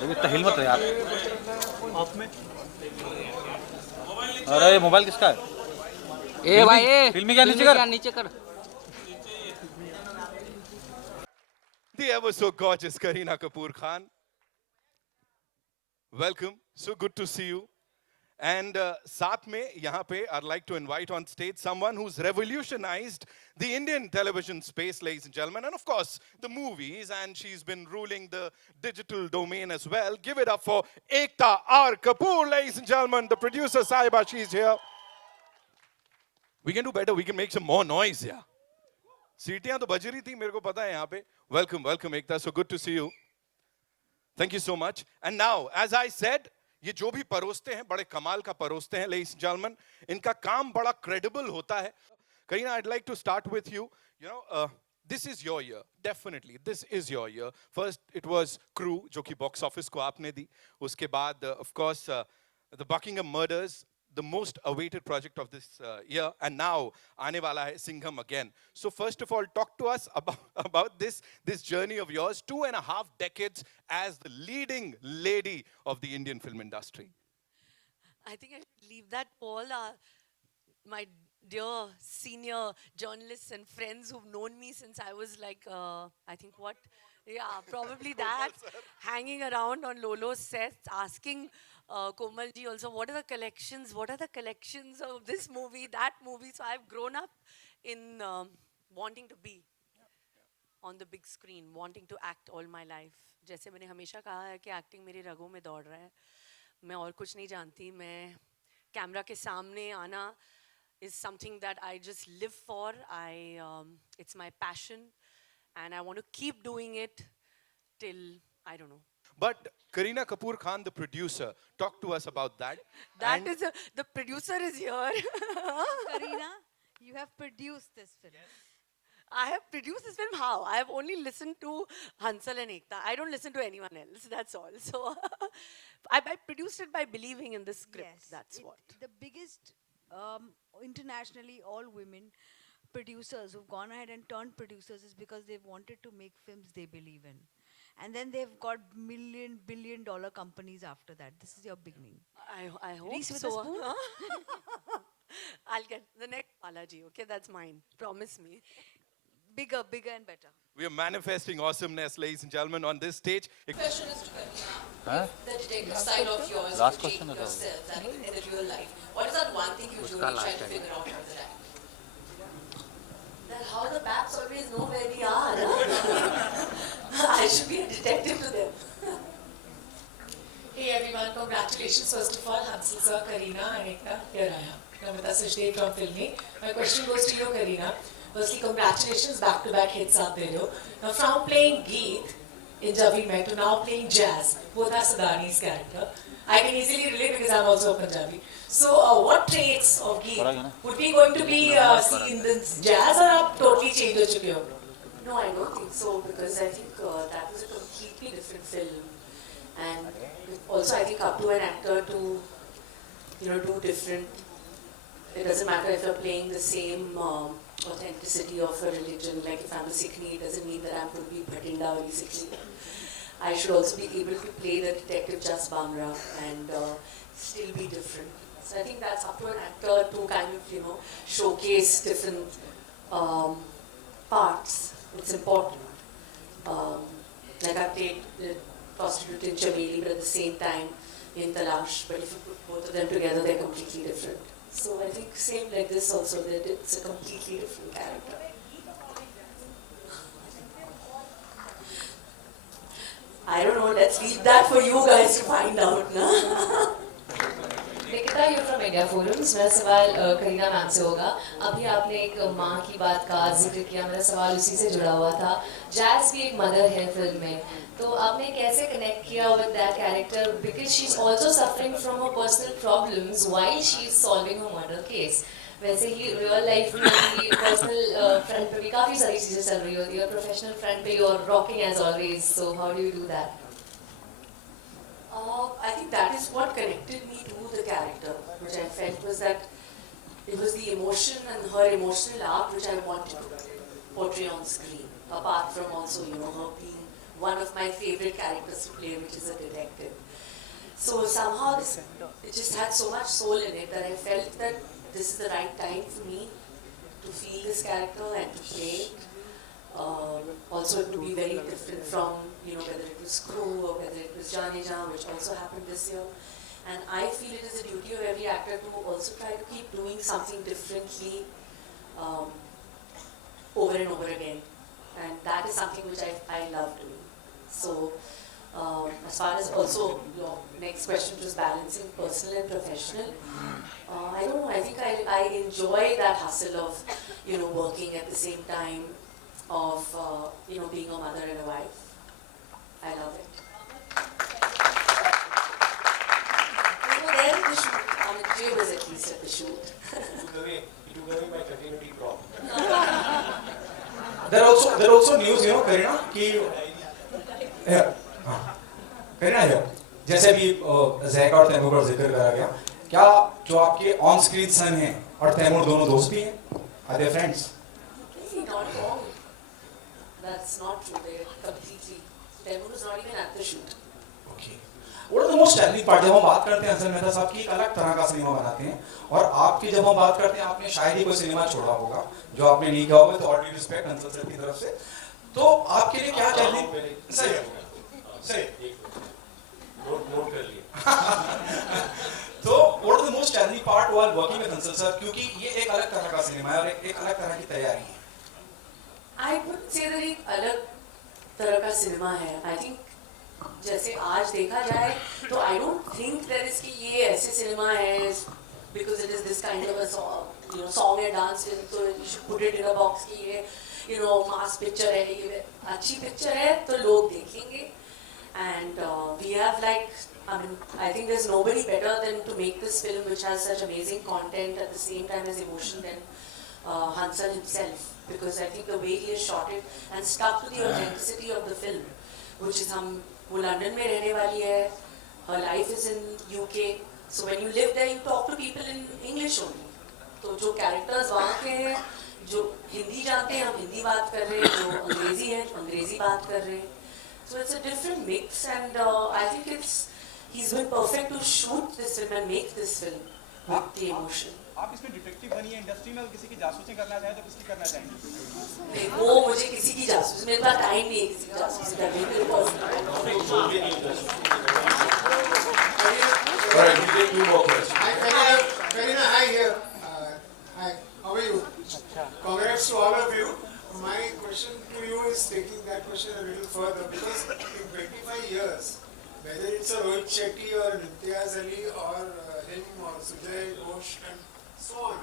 ये इतना हिल मत यार। ऑफ में अरे ये मोबाइल किसका है? ए भाई ए फिल्मी क्या नीचे कर? नीचे कर। The ever so gorgeous Kareena Kapoor Khan. Welcome. So good to see you. And साथ में यहाँ पे I'd like to invite on stage someone who's revolutionized the Indian television space, ladies and gentlemen, and of course the movies, and she's been ruling the digital domain as well. Give it up for Ekta R. Kapoor, ladies and gentlemen, the producer Sahiba, she's here. We can do better. We can make some more noise, yeah. सीटियां तो बज रही थी मेरे को पता है यहाँ पे. Welcome, welcome Ekta. So good to see you. Thank you so much. And now, as I said, ये जो भी परोसते हैं बड़े कमाल का परोसते हैं, ladies and gentlemen. इनका काम बड़ा credible होता है. Kareena, I'd like to start with you. You know, this is your year. Definitely, this is your year. First, it was Crew, जो कि box office को आपने दी. उसके बाद, of course, the Buckingham Murders, the most awaited project of this year, and now aane wala hai Singham again. So first of all, talk to us about this journey of yours, 2.5 decades as the leading lady of the Indian film industry. I think I should leave that Paul, my dear senior journalists and friends who've known me since I was like, I think what? Yeah, probably that. Hanging around on Lolo's sets, asking Komal ji also, what are the collections? What are the collections of this movie, that movie? So I've grown up in wanting to be on the big screen, wanting to act all my life. जैसे मैंने हमेशा कहा है कि acting मेरी रगों में दौड़ रहा है. मैं और कुछ नहीं जानती. मैं कैमरा के सामने आना is something that I just live for. It's my passion, and I want to keep doing it till I don't know. But Kareena Kapoor Khan, the producer, talk to us about that. That is the producer is here. Kareena, you have produced this film. I have produced this film. How? I have only listened to Hansal and Ekta. I don't listen to anyone else. That's all. So I produced it by believing in the script. Yes, That's what. The biggest internationally all women producers who've gone ahead and turned producers is because they've wanted to make films they believe in. And then they've got billion-dollar companies after that. This is your beginning. I hope Reese with so. a spoon? I'll get the next Balaji. Okay, that's mine. Promise me. Bigger and better. We are manifesting awesomeness, ladies and gentlemen, on this stage. Question is to Kareena. Huh? The detective side of yours, Last you take question is yourself and in the real life. What is that one thing you really try to figure out all the time? That how the Baps always know where we are. Huh? I should be a detective to them. Hey everyone, congratulations first of all, Hansal sir, Kareena and Ekta. Here I am, Namita Sachdev from Filmy. My question goes to you, Kareena. Firstly, congratulations, back-to-back hits aap de rahe ho. Now from playing Geet in Jab We Met to now playing Jazz, both are Sadani's character. I can easily relate because I'm also a Punjabi. So what traits of Geet would be going to be seen in this Jazz, or aap totally change ho chuke ho? No, I don't think so, because I think that was a completely different film. And also I think up to an actor to, do different. It doesn't matter if you're playing the same authenticity of a religion. Like if I'm a Sikhni, it doesn't mean that I'm going to be Bhatinda or Sikhni. I should also be able to play the detective Jas Bhangra and still be different. So I think that's up to an actor to kind of, showcase different parts. It's important. Like I played the prostitute in Chameli, but at the same time in Talash. But if you put both of them together, they're completely different. So I think same like this also, that it's a completely different character. I don't know, let's leave that for you guys to find out. Na? Nikita, you're from India Forums. मेरा सवाल Kareena ma'am से होगा. अभी आपने एक माँ की बात का जिक्र किया. मेरा सवाल उसी से जुड़ा हुआ था. जैज़ भी एक मदर है फिल्म में. तो आपने कैसे कनेक्ट किया with that character? Because she's also suffering from her personal problems while she's solving her murder case. वैसे ही रियल लाइफ में भी पर्सनल फ्रंट पे भी काफ़ी सारी चीज़ें चल रही होती है. और प्रोफेशनल फ्रंट पे you're rocking as always. So how do you do that? I think that is what connected me to the character, which I felt was that it was the emotion and her emotional arc which I wanted to portray on screen, apart from also, her being one of my favorite characters to play, which is a detective. So somehow it just had so much soul in it that I felt that this is the right time for me to feel this character and to play it. Also, it would be very different from, whether it was Crew or whether it was Jaane Jaan, which also happened this year. And I feel it is a duty of every actor to also try to keep doing something differently over and over again. And that is something which I love doing. So, as far as also your next question was balancing personal and professional, I don't know, I think I enjoy that hustle of, working at the same time, of, being a mother and a wife. I love it. We were there at the shoot. I mean, Jay was at least at the shoot. It was my continuity prop. There are also news, Kareena, कि करीना है जैसे भी Jack और तैमूर का जिक्र करा गया, क्या जो आपके ऑन स्क्रीन सन हैं और तैमूर दोनों दोस्त भी हैं? Are they friends? Not wrong. That's not true. They're completely. Taimur is not even at the shoot. Okay. What are the most challenging part? जब हम बात करते हैं हसन मेहता साहब की एक अलग तरह का सिनेमा बनाते हैं, और आपकी जब हम बात करते हैं आपने शायद ही कोई सिनेमा छोड़ा होगा जो आपने नहीं किया होगा, तो all due respect Hansal sir की तरफ से, तो आपके लिए क्या चैलेंज? सही नोट कर लिए। तो what are the most challenging part while working with Hansal sir, क्योंकि ये एक अलग तरह का सिनेमा है और एक अलग तरह की तैयारी है। I wouldn't say that एक अलग तरह का सिनेमा है. I think जैसे आज देखा जाए तो I don't think that is कि ये ऐसे सिनेमा है because it is this kind of a song and dance film, so you should put it in a box कि ये mass picture है, ये अच्छी picture है तो लोग देखेंगे. And we have I think there's nobody better than to make this film which has such amazing content at the same time as emotion than Hansal himself, because I think the way he has shot it and stuck to the authenticity of the film, which is वो London में रहने वाली है, her life is in UK, so when you live there you talk to people in English only. तो जो characters वहाँ के हैं, जो हिंदी जानते हैं हम हिंदी बात कर रहे हैं, जो अंग्रेजी है अंग्रेजी बात कर रहे हैं. So it's a different mix, and I think he's been perfect to shoot this film and make this film with the emotion. आप इसमें डिटेक्टिव बनी है इंडस्ट्री में, किसी की जासूसी करना चाहे तो किसकी करना चाहेंगे? नहीं, वो मुझे किसी की जासूसी, मेरे पास टाइम नहीं है किसी की जासूसी करने के लिए. All right, we take two more questions. Kareena, hi here. Hi, how are you? Congrats to all of you. My question to you is taking that question a little further, because in 25 years, whether it's a Rohit Shetty or Imtiaz Ali or him or Sujay Ghosh and so on,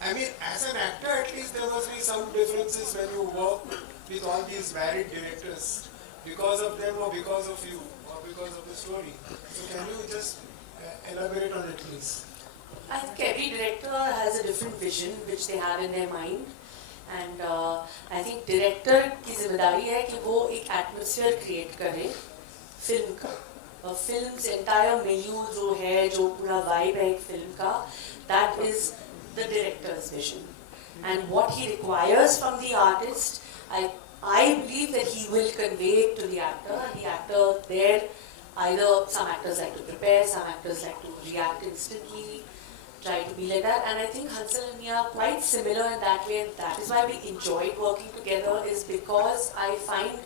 I mean, as an actor at least there must be some differences when you work with all these varied directors, because of them or because of you or because of the story. So can you just elaborate on it, please? I think every director has a different vision which they have in their mind, and I think director की जिम्मेदारी है कि वो एक atmosphere create करे film का. Film's entire menu जो है, जो पूरा vibe है एक film का, that is the director's vision, and what he requires from the artist, I believe that he will convey it to the actor. The actor there, either some actors like to prepare, some actors like to react instantly, try to be like that, and I think Hansal and me are quite similar in that way, and that is why we enjoyed working together, is because I find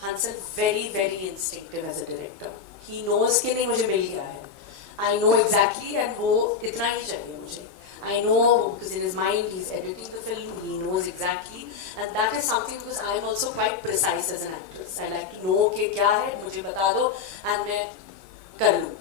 Hansal very, very instinctive as a director. He knows कि नहीं मुझे मिल गया है. I know exactly, and वो इतना ही चाहिए मुझे. I know because in his mind he's editing the film, he knows exactly, and that is something because I am also quite precise as an actress. I like to know कि क्या है, मुझे बता दो, and मैं कर लूँ.